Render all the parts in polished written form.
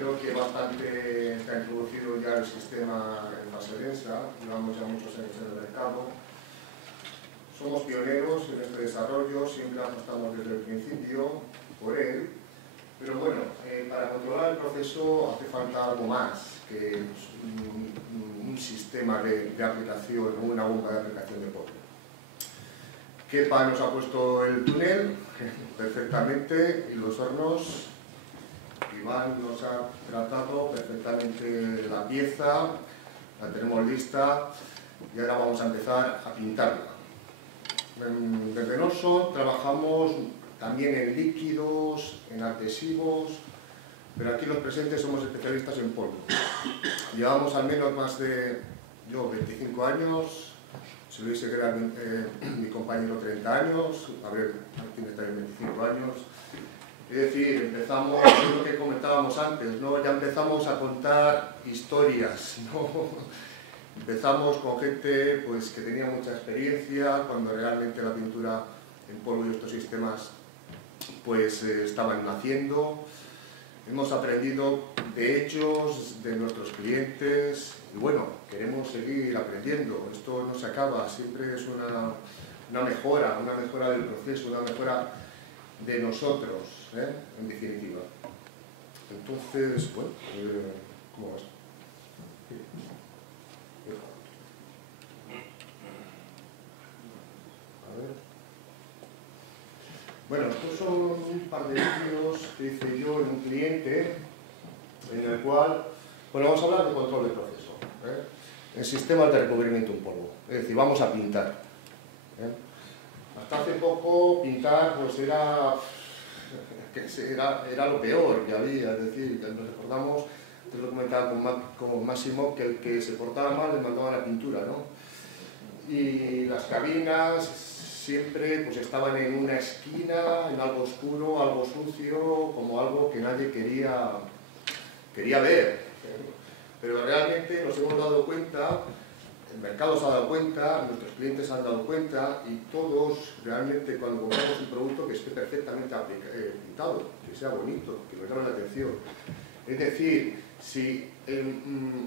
creo que bastante se ha introducido ya el sistema en fase densa, llevamos ya muchos años en el mercado. Somos pioneros en este desarrollo, siempre apostamos desde el principio por él, pero bueno, para controlar el proceso hace falta algo más que un sistema de aplicación, una bomba de aplicación de polvo. Kepa nos ha puesto el túnel perfectamente y los hornos. Iván nos ha tratado perfectamente la pieza, la tenemos lista y ahora vamos a empezar a pintarla. Desde Norson trabajamos también en líquidos, en adhesivos, pero aquí los presentes somos especialistas en polvo. Llevamos al menos más de 25 años, si Luis que era mi compañero 30 años, a ver, Martínez también 25 años. Es decir, empezamos, es lo que comentábamos antes, ¿no? Ya empezamos a contar historias, ¿no? Empezamos con gente pues, que tenía mucha experiencia, cuando realmente la pintura en polvo y estos sistemas pues, estaban naciendo. Hemos aprendido de hechos, de nuestros clientes, y bueno, queremos seguir aprendiendo. Esto no se acaba, siempre es una mejora del proceso, una mejora de nosotros, en definitiva. Entonces, bueno, ¿cómo vas? A ver. Bueno, estos son un par de vídeos que hice yo en un cliente, en el cual, bueno, vamos a hablar de control de proceso, en sistemas de recubrimiento en polvo. Es decir, vamos a pintar. Hasta hace poco pintar pues era lo peor que había, es decir, nos recordamos, te lo comentaba con Máximo, que el que se portaba mal le mandaban la pintura, ¿no? Y las cabinas siempre pues, estaban en una esquina, en algo oscuro, algo sucio, como algo que nadie quería ver. Pero realmente nos hemos dado cuenta, el mercado se ha dado cuenta, nuestros clientes se han dado cuenta y todos realmente cuando compramos un producto que esté perfectamente pintado, que sea bonito, que nos llame la atención. Es decir, si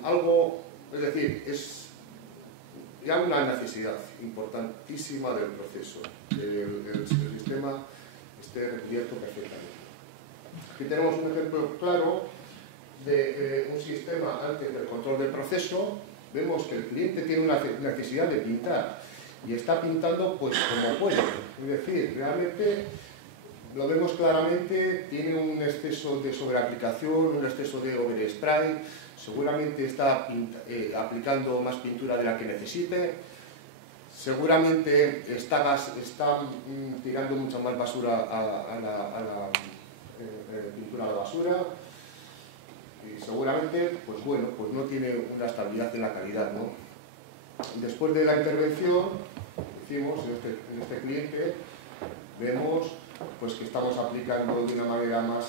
algo, es decir, es ya una necesidad importantísima del proceso, que el sistema esté recubierto perfectamente. Aquí tenemos un ejemplo claro de un sistema antes del control del proceso. Vemos que el cliente tiene una necesidad de pintar y está pintando pues como puede. Es decir, realmente lo vemos claramente, tiene un exceso de sobreaplicación, un exceso de overspray, seguramente está aplicando más pintura de la que necesite, seguramente está tirando mucha más basura a la pintura a la basura. Y seguramente, pues bueno, pues no tiene una estabilidad en la calidad, ¿no? Después de la intervención que hicimos en este cliente, vemos pues, que estamos aplicando de una manera más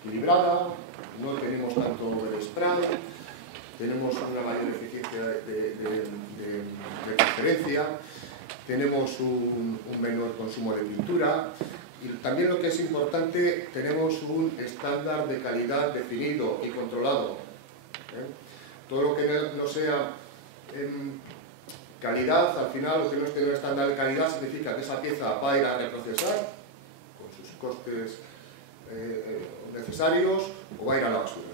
equilibrada, no tenemos tanto overspray, tenemos una mayor eficiencia de transferencia, tenemos un menor consumo de pintura. Y también lo que es importante, tenemos un estándar de calidad definido y controlado. Todo lo que no sea calidad, al final, lo que no esté en un estándar de calidad significa que esa pieza va a ir a reprocesar con sus costes necesarios o va a ir a la basura.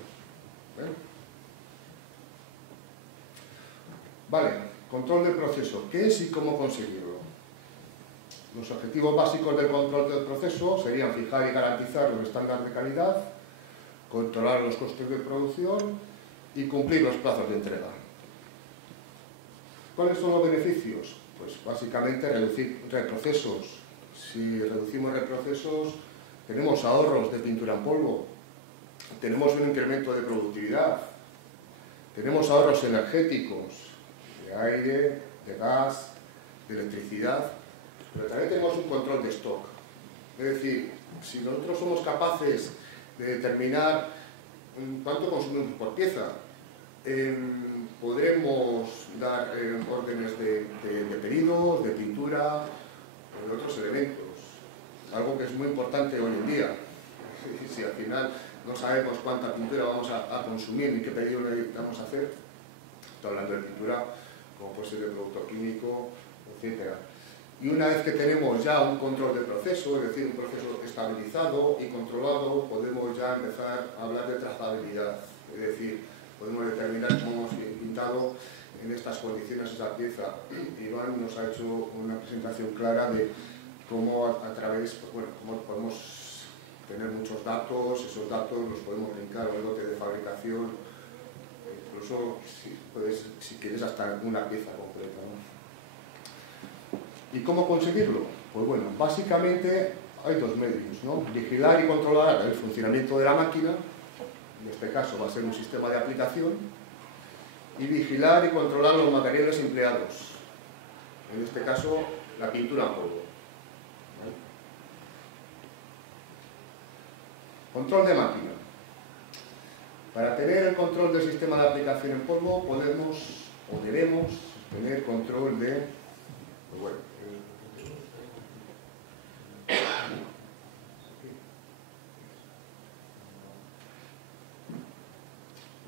Vale, control del proceso. ¿Qué es y cómo conseguirlo? Los objetivos básicos del control del proceso serían fijar y garantizar los estándares de calidad, controlar los costes de producción y cumplir los plazos de entrega. ¿Cuáles son los beneficios? Pues básicamente reducir reprocesos. Si reducimos reprocesos, tenemos ahorros de pintura en polvo, tenemos un incremento de productividad, tenemos ahorros energéticos, de aire, de gas, de electricidad. Pero también tenemos un control de stock. Es decir, si nosotros somos capaces de determinar cuánto consumimos por pieza, podremos dar órdenes de pedidos, de pintura o de otros elementos. Algo que es muy importante hoy en día. Si al final no sabemos cuánta pintura vamos a consumir ni qué pedido necesitamos hacer. Estoy hablando de pintura, como puede ser de producto químico, etc. Y una vez que tenemos ya un control del proceso, es decir, un proceso estabilizado y controlado, podemos ya empezar a hablar de trazabilidad. Es decir, podemos determinar cómo hemos pintado en estas condiciones esa pieza. Iván nos ha hecho una presentación clara de cómo a través, pues bueno, cómo podemos tener muchos datos, esos datos los podemos linkar al lote de fabricación, incluso si quieres hasta una pieza completa, ¿no? ¿Y cómo conseguirlo? Pues bueno, básicamente hay dos medios, ¿no? Vigilar y controlar el funcionamiento de la máquina, en este caso va a ser un sistema de aplicación, y vigilar y controlar los materiales empleados, en este caso la pintura en polvo. ¿Vale? Control de máquina. Para tener el control del sistema de aplicación en polvo podemos o debemos tener control de, pues bueno,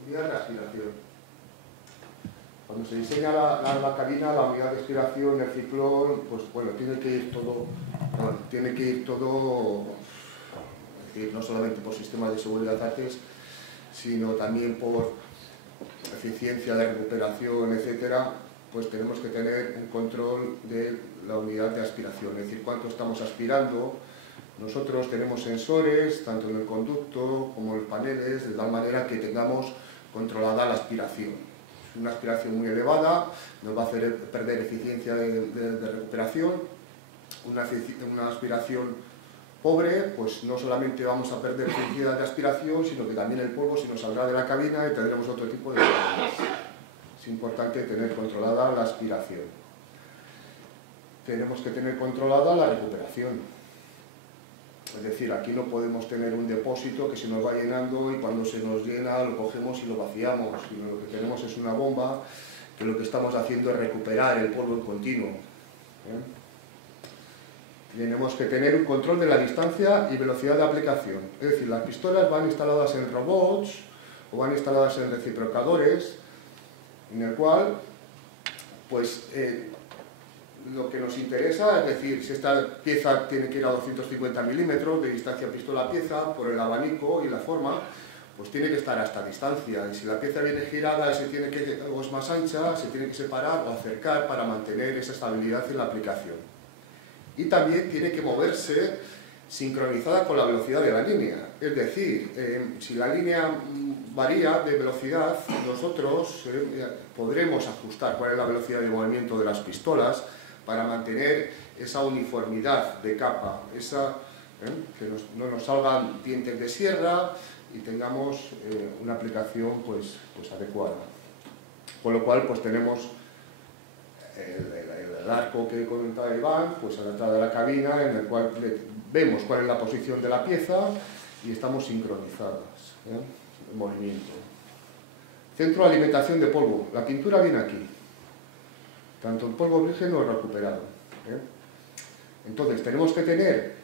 unidad de aspiración. Cuando se diseña la cabina, la unidad de aspiración, el ciclón, pues bueno, tiene que ir todo, es decir, no solamente por sistemas de seguridad ATES, sino también por eficiencia de recuperación, etcétera, pues tenemos que tener un control de la unidad de aspiración, es decir, cuánto estamos aspirando. Nosotros tenemos sensores, tanto en el conducto como en los paneles, de tal manera que tengamos controlada la aspiración. Una aspiración muy elevada nos va a hacer perder eficiencia de recuperación. Una aspiración pobre, pues no solamente vamos a perder eficiencia de aspiración, sino que también el polvo se nos saldrá de la cabina y tendremos otro tipo de problemas. Es importante tener controlada la aspiración. Tenemos que tener controlada la recuperación. Es decir, aquí no podemos tener un depósito que se nos va llenando y cuando se nos llena lo cogemos y lo vaciamos, sino lo que tenemos es una bomba que lo que estamos haciendo es recuperar el polvo en continuo. Tenemos que tener un control de la distancia y velocidad de aplicación. Es decir, las pistolas van instaladas en robots o van instaladas en reciprocadores, en el cual, pues, lo que nos interesa, es decir, si esta pieza tiene que ir a 250 milímetros de distancia pistola a pieza, por el abanico y la forma, pues tiene que estar a esta distancia. Y si la pieza viene girada o es más ancha, se tiene que separar o acercar para mantener esa estabilidad en la aplicación. Y también tiene que moverse sincronizada con la velocidad de la línea. Es decir, si la línea varía de velocidad, nosotros podremos ajustar cuál es la velocidad de movimiento de las pistolas para mantener esa uniformidad de capa, que no nos salgan dientes de sierra y tengamos una aplicación pues adecuada. Con lo cual pues tenemos el arco que comentaba Iván, pues a la entrada de la cabina, en el cual vemos cuál es la posición de la pieza y estamos sincronizadas en movimiento. Centro de alimentación de polvo. La pintura viene aquí, tanto el polvo virgen o recuperado. Entonces tenemos que tener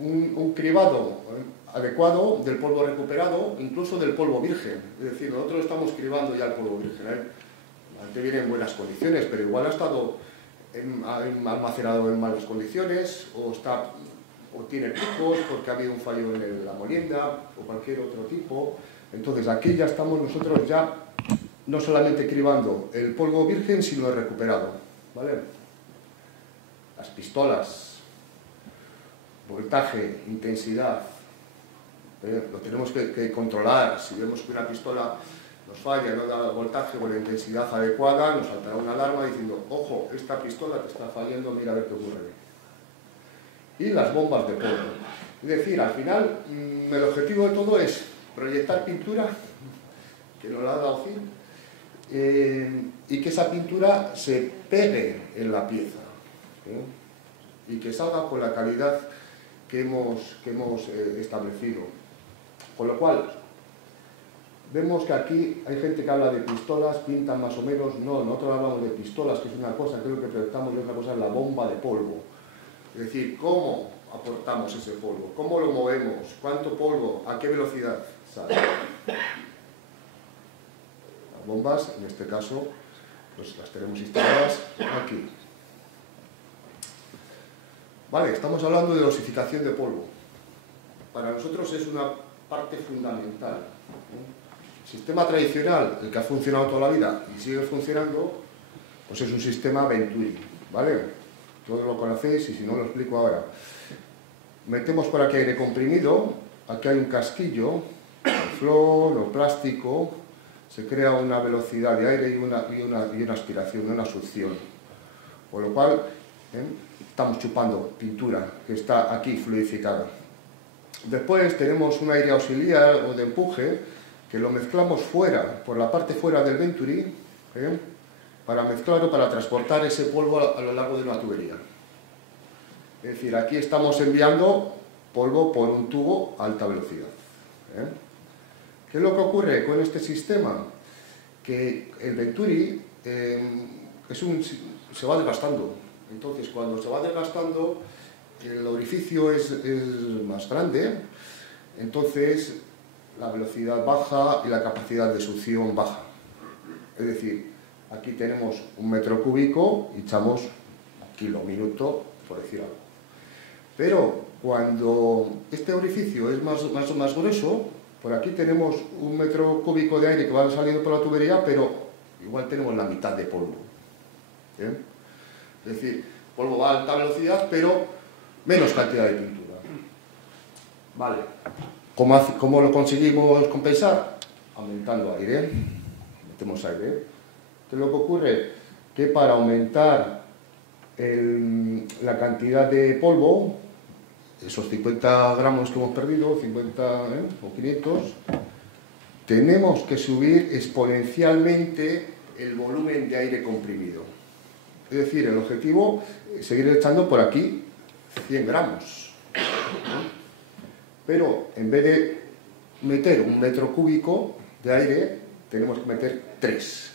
un cribado adecuado del polvo recuperado, incluso del polvo virgen. Es decir, nosotros estamos cribando ya el polvo virgen. Antes viene en buenas condiciones, pero igual ha estado almacenado en malas condiciones o tiene picos porque ha habido un fallo en la molienda o cualquier otro tipo. Entonces aquí ya estamos nosotros ya no solamente cribando el polvo virgen, sino el recuperado, ¿vale? Las pistolas, voltaje, intensidad, lo tenemos que controlar. Si vemos que una pistola nos falla, no da el voltaje o la intensidad adecuada, nos saltará una alarma diciendo, ojo, esta pistola te está fallando, mira a ver qué ocurre. Y las bombas de polvo. Es decir, al final, el objetivo de todo es proyectar pintura, que nos la ha dado fin, y que esa pintura se pegue en la pieza, y que salga con la calidad que hemos establecido. Con lo cual, vemos que aquí hay gente que habla de pistolas, pintan más o menos. No, nosotros hablamos de pistolas, que es una cosa, creo que proyectamos, y otra cosa es la bomba de polvo. Es decir, ¿cómo aportamos ese polvo? ¿Cómo lo movemos? ¿Cuánto polvo? ¿A qué velocidad sale? Las bombas, en este caso, pues las tenemos instaladas aquí. Vale, estamos hablando de dosificación de polvo. Para nosotros es una parte fundamental. El sistema tradicional, el que ha funcionado toda la vida y sigue funcionando, pues es un sistema Venturi, ¿vale? Todos lo conocéis y si no lo explico ahora. Metemos por aquí aire comprimido, aquí hay un casquillo, teflón o plástico, se crea una velocidad de aire y una aspiración, una succión. Con lo cual, estamos chupando pintura que está aquí fluidificada. Después tenemos un aire auxiliar o de empuje que lo mezclamos fuera, por la parte fuera del Venturi, para mezclarlo, para transportar ese polvo a lo largo de una tubería. Es decir, aquí estamos enviando polvo por un tubo a alta velocidad. ¿Qué es lo que ocurre con este sistema? Que el Venturi se va desgastando. Entonces, cuando se va desgastando, el orificio es más grande, entonces la velocidad baja y la capacidad de succión baja. Es decir, aquí tenemos 1 metro cúbico y echamos kilo-minuto, por decir algo. Pero cuando este orificio es más grueso, por aquí tenemos 1 metro cúbico de aire que va saliendo por la tubería, pero igual tenemos la mitad de polvo. Es decir, polvo va a alta velocidad, pero menos cantidad de pintura. Vale. ¿Cómo lo conseguimos compensar? Aumentando aire. Metemos aire. ¿Qué es lo que ocurre? Que para aumentar la cantidad de polvo, esos 50 gramos que hemos perdido, 50 o 500, tenemos que subir exponencialmente el volumen de aire comprimido. Es decir, el objetivo es seguir echando por aquí 100 gramos. Pero en vez de meter 1 metro cúbico de aire, tenemos que meter 3.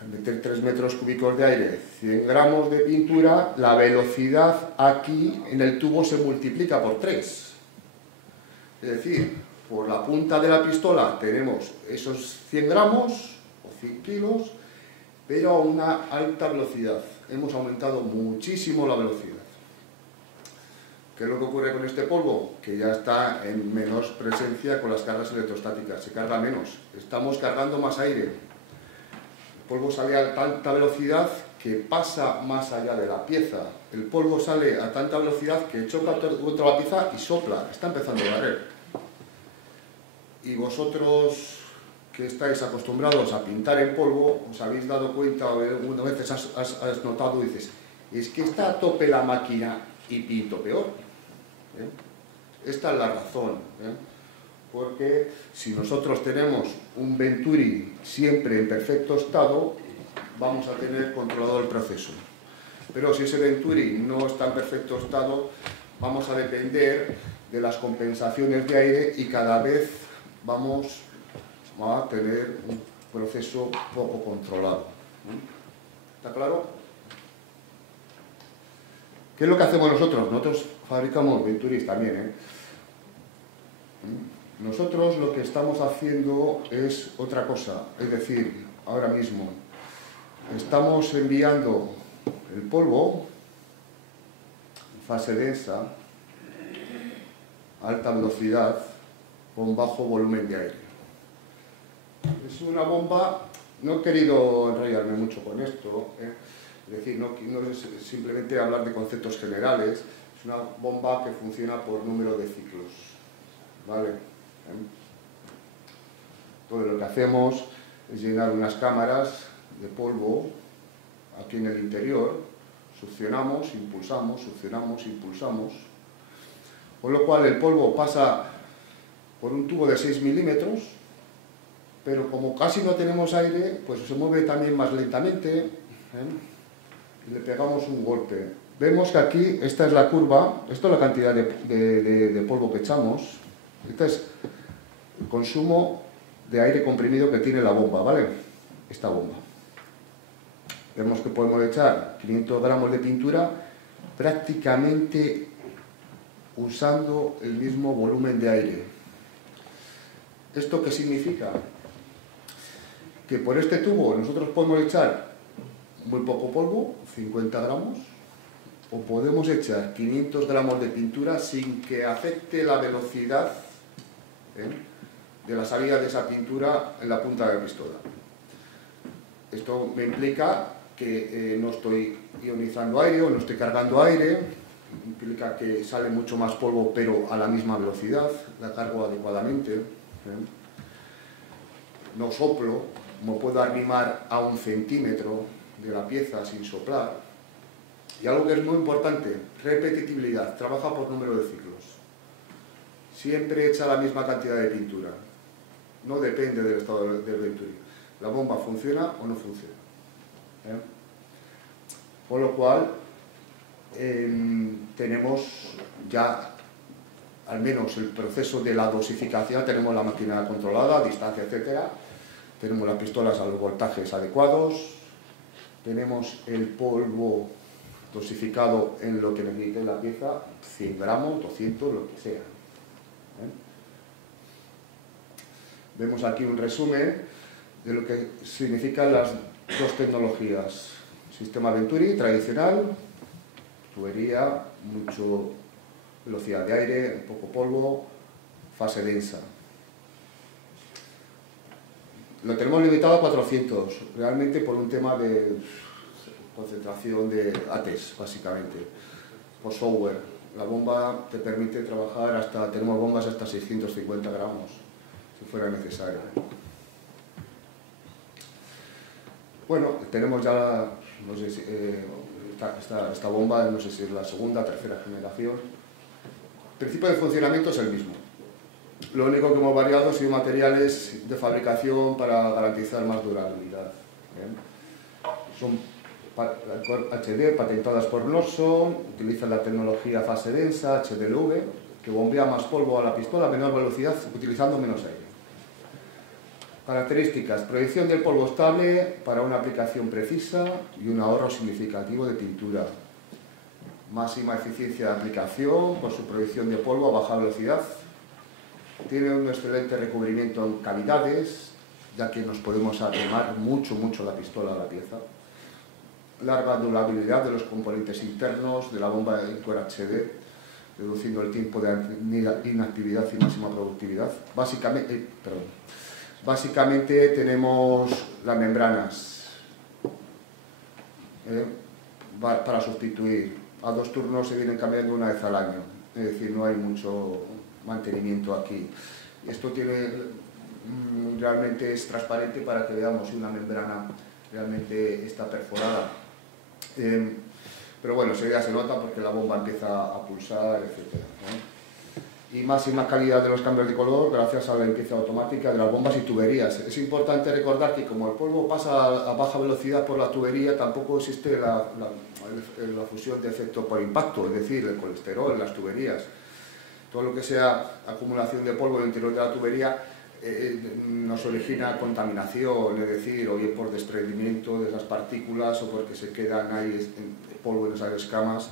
Al meter 3 metros cúbicos de aire, 100 gramos de pintura, la velocidad aquí en el tubo se multiplica por 3. Es decir, por la punta de la pistola tenemos esos 100 gramos o 100 kilos, pero a una alta velocidad. Hemos aumentado muchísimo la velocidad. ¿Qué es lo que ocurre con este polvo? Que ya está en menos presencia con las cargas electrostáticas, se carga menos. Estamos cargando más aire. El polvo sale a tanta velocidad que pasa más allá de la pieza. El polvo sale a tanta velocidad que choca contra la pieza y sopla. Está empezando a barrer. Y vosotros que estáis acostumbrados a pintar en polvo, os habéis dado cuenta, o algunas veces has notado y dices, es que está a tope la máquina y pinto peor. Esta es la razón, porque si nosotros tenemos un Venturi siempre en perfecto estado, vamos a tener controlado el proceso. Pero si ese Venturi no está en perfecto estado, vamos a depender de las compensaciones de aire y cada vez vamos a tener un proceso poco controlado. ¿Está claro? ¿Qué es lo que hacemos nosotros? Nosotros fabricamos Venturis también, Nosotros lo que estamos haciendo es otra cosa, es decir, ahora mismo estamos enviando el polvo en fase densa, a alta velocidad, con bajo volumen de aire. Es una bomba, no he querido enrollarme mucho con esto, es decir, no es simplemente hablar de conceptos generales, es una bomba que funciona por número de ciclos, ¿vale? Todo lo que hacemos es llenar unas cámaras de polvo aquí en el interior, succionamos, impulsamos, succionamos, impulsamos, con lo cual el polvo pasa por un tubo de 6 milímetros, pero como casi no tenemos aire, pues se mueve también más lentamente, y le pegamos un golpe. Vemos que aquí, esta es la curva, esto es la cantidad de polvo que echamos, este es el consumo de aire comprimido que tiene la bomba, ¿vale? Esta bomba. Vemos que podemos echar 500 gramos de pintura prácticamente usando el mismo volumen de aire. ¿Esto qué significa? Que por este tubo nosotros podemos echar muy poco polvo, 50 gramos, o podemos echar 500 gramos de pintura sin que afecte la velocidad de la salida de esa pintura en la punta de la pistola. Esto me implica que no estoy ionizando aire o no estoy cargando aire, implica que sale mucho más polvo pero a la misma velocidad, la cargo adecuadamente. No soplo, me puedo arrimar a 1 centímetro de la pieza sin soplar. Y algo que es muy importante, repetitividad, trabaja por número de ciclos. Siempre echa la misma cantidad de pintura, no depende del estado del venturi. La bomba funciona o no funciona. Con lo cual, tenemos ya al menos el proceso de la dosificación, tenemos la máquina controlada, distancia, etcétera, tenemos las pistolas a los voltajes adecuados, tenemos el polvo dosificado en lo que necesite la pieza, 100 gramos, 200, lo que sea. Vemos aquí un resumen de lo que significan las dos tecnologías. Sistema Venturi tradicional, tubería, mucho velocidad de aire, un poco polvo, fase densa. Lo tenemos limitado a 400, realmente por un tema de concentración de ATES, básicamente, por software. La bomba te permite trabajar hasta, tenemos bombas hasta 650 gramos, si fuera necesario. Bueno, tenemos ya, no sé si, esta bomba, no sé si es la segunda o tercera generación. El principio de funcionamiento es el mismo. Lo único que hemos variado han sido materiales de fabricación para garantizar más durabilidad. Son HD, patentadas por Norson, utilizan la tecnología fase densa, HDLV, que bombea más polvo a la pistola a menor velocidad utilizando menos aire. Características: proyección del polvo estable para una aplicación precisa y un ahorro significativo de pintura. Máxima eficiencia de aplicación por su proyección de polvo a baja velocidad. Tiene un excelente recubrimiento en cavidades, ya que nos podemos arrimar mucho la pistola a la pieza. Larga durabilidad de los componentes internos de la bomba Encore HD, reduciendo el tiempo de inactividad y máxima productividad. Básicamente tenemos las membranas para sustituir. A 2 turnos se vienen cambiando una vez al año, es decir, no hay mucho mantenimiento aquí. Esto tiene, realmente es transparente para que veamos si una membrana realmente está perforada. Pero bueno, ya se nota porque la bomba empieza a pulsar, etc. Y máxima calidad de los cambios de color gracias a la limpieza automática de las bombas y tuberías. Es importante recordar que como el polvo pasa a baja velocidad por la tubería, tampoco existe la fusión de efecto por impacto, es decir, el colesterol en las tuberías. Todo lo que sea acumulación de polvo en el interior de la tubería nos origina contaminación, es decir, o bien por desprendimiento de esas partículas o porque se quedan ahí polvo en esas escamas.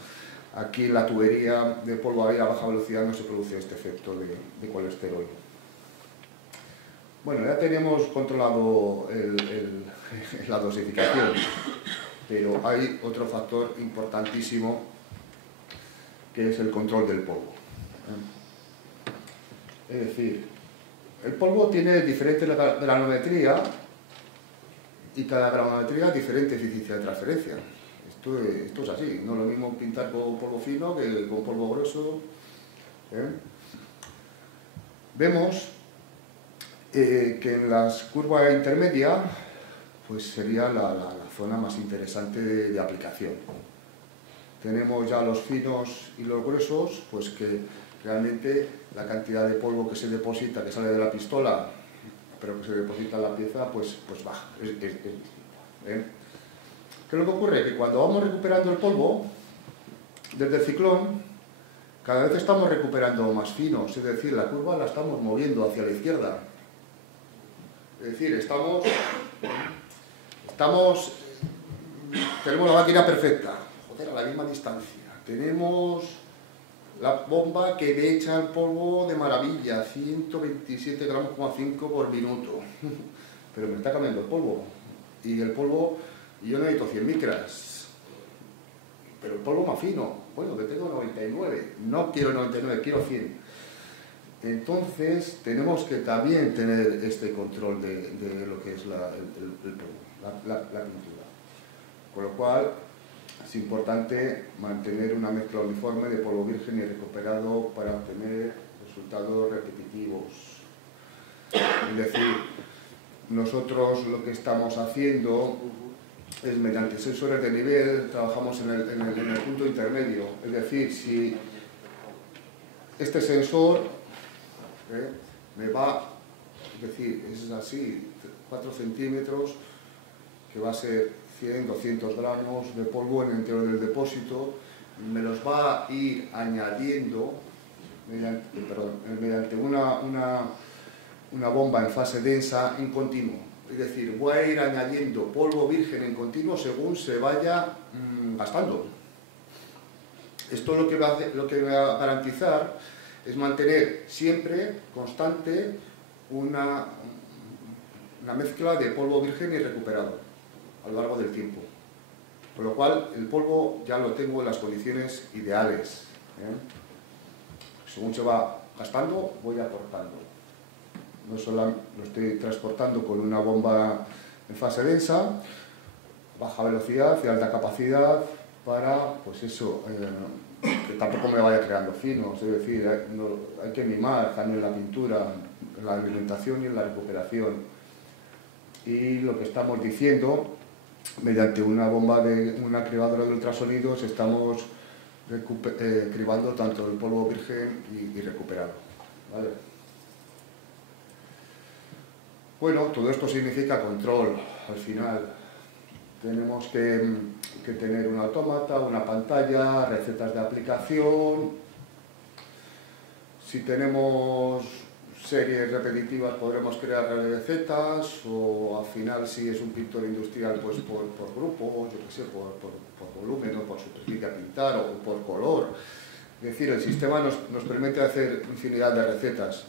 Aquí en la tubería de polvo a baja velocidad no se produce este efecto de colesterol. Bueno, ya tenemos controlado la dosificación, pero hay otro factor importantísimo que es el control del polvo. Es decir, el polvo tiene diferente granometría y cada granometría diferente eficiencia de transferencia. Esto es así, no es lo mismo pintar con polvo fino que con polvo grueso. Vemos que en las curvas intermedia pues sería la zona más interesante de aplicación. Tenemos ya los finos y los gruesos, pues que realmente la cantidad de polvo que se deposita, que sale de la pistola, pero que se deposita en la pieza, pues baja, es distinta. ¿Qué es lo que ocurre? Que cuando vamos recuperando el polvo, desde el ciclón, cada vez estamos recuperando más finos, es decir, la curva la estamos moviendo hacia la izquierda. Es decir, tenemos la máquina perfecta, joder, a la misma distancia, tenemos la bomba que me echa el polvo de maravilla, 127 gramos, 5 por minuto. Pero me está cambiando el polvo. Y el polvo, yo necesito 100 micras. Pero el polvo más fino, bueno, que tengo 99. No quiero 99, quiero 100. Entonces, tenemos que también tener este control de lo que es el polvo, la pintura. Con lo cual, es importante mantener una mezcla uniforme de polvo virgen y recuperado para obtener resultados repetitivos. Es decir, nosotros lo que estamos haciendo es mediante sensores de nivel, trabajamos en el punto intermedio. Es decir, si este sensor me va, es decir, es así, 4 centímetros, que va a ser 100, 200 gramos de polvo en el interior del depósito, me los va a ir añadiendo mediante una bomba en fase densa en continuo. Es decir, voy a ir añadiendo polvo virgen en continuo según se vaya gastando. Esto lo que va a garantizar es mantener siempre constante una mezcla de polvo virgen y recuperado a lo largo del tiempo. Con lo cual, el polvo ya lo tengo en las condiciones ideales. Según se va gastando, voy aportando. No solo lo estoy transportando con una bomba en fase densa, baja velocidad y alta capacidad para, pues eso, que tampoco me vaya creando finos. Es decir, hay que mimar también la pintura, en la alimentación y en la recuperación. Y lo que estamos diciendo, mediante una bomba de una cribadora de ultrasonidos, estamos cribando tanto el polvo virgen y recuperado. ¿Vale? Bueno, todo esto significa control. Al final tenemos que tener un autómata, una pantalla, recetas de aplicación. Si tenemos series repetitivas podremos crear recetas, o al final, si es un pintor industrial, pues por grupo, yo qué sé, por volumen o por superficie a pintar o por color. Es decir, el sistema nos permite hacer infinidad de recetas.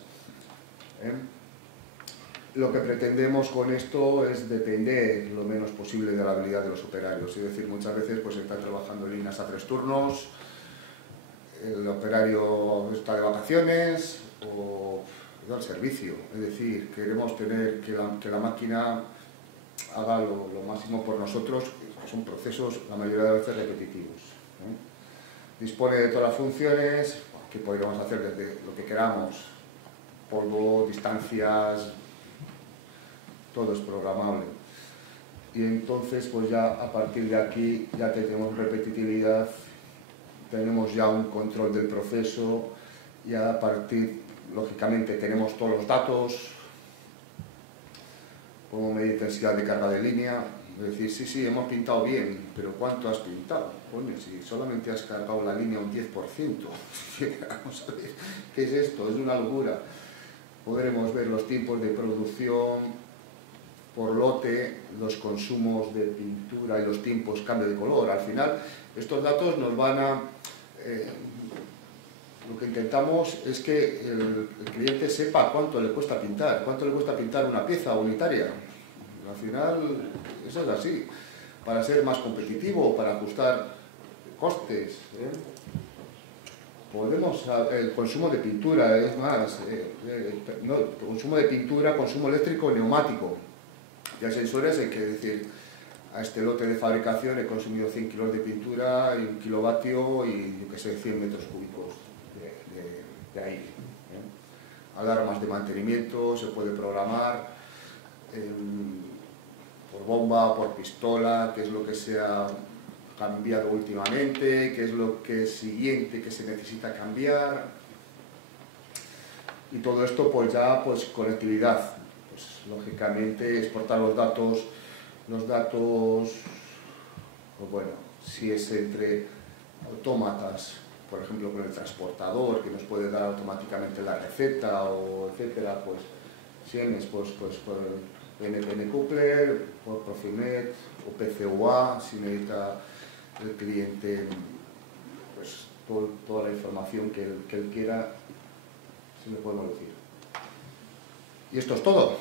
Lo que pretendemos con esto es depender lo menos posible de la habilidad de los operarios. Es decir, muchas veces pues están trabajando en líneas a 3 turnos, el operario está de vacaciones o al servicio. Es decir, queremos tener que la máquina haga lo máximo por nosotros, que son procesos la mayoría de veces repetitivos. Dispone de todas las funciones que podríamos hacer desde lo que queramos, polvo, distancias, todo es programable. Y entonces, pues ya a partir de aquí ya tenemos repetitividad, tenemos ya un control del proceso, y a partir, lógicamente, tenemos todos los datos, como medir intensidad de carga de línea. Es decir, sí, hemos pintado bien, pero ¿cuánto has pintado? Coño, si solamente has cargado la línea un 10%, vamos a ver, ¿qué es esto? Es una locura. Podremos ver los tiempos de producción por lote, los consumos de pintura y los tiempos cambio de color. Al final, estos datos nos van a... lo que intentamos es que el cliente sepa cuánto le cuesta pintar una pieza unitaria. Al final, eso es así. Para ser más competitivo, para ajustar costes. Podemos, el consumo de pintura, es más, consumo de pintura, consumo eléctrico, neumático. Y hay sensores en que decir, a este lote de fabricación he consumido 100 kilos de pintura y 1 kilovatio y, yo que sé, 100 metros cúbicos de aire. Alarmas de mantenimiento, se puede programar por bomba, por pistola, qué es lo que se ha cambiado últimamente, qué es lo que es siguiente que se necesita cambiar. Y todo esto pues ya pues conectividad. Lógicamente, exportar los datos, pues bueno, si es entre autómatas, por ejemplo con el transportador que nos puede dar automáticamente la receta o etcétera, pues Siemens, pues por NPN Coupler, por Profinet o PCUA, si necesita el cliente pues toda la información que él quiera, si le podemos decir. Y esto es todo.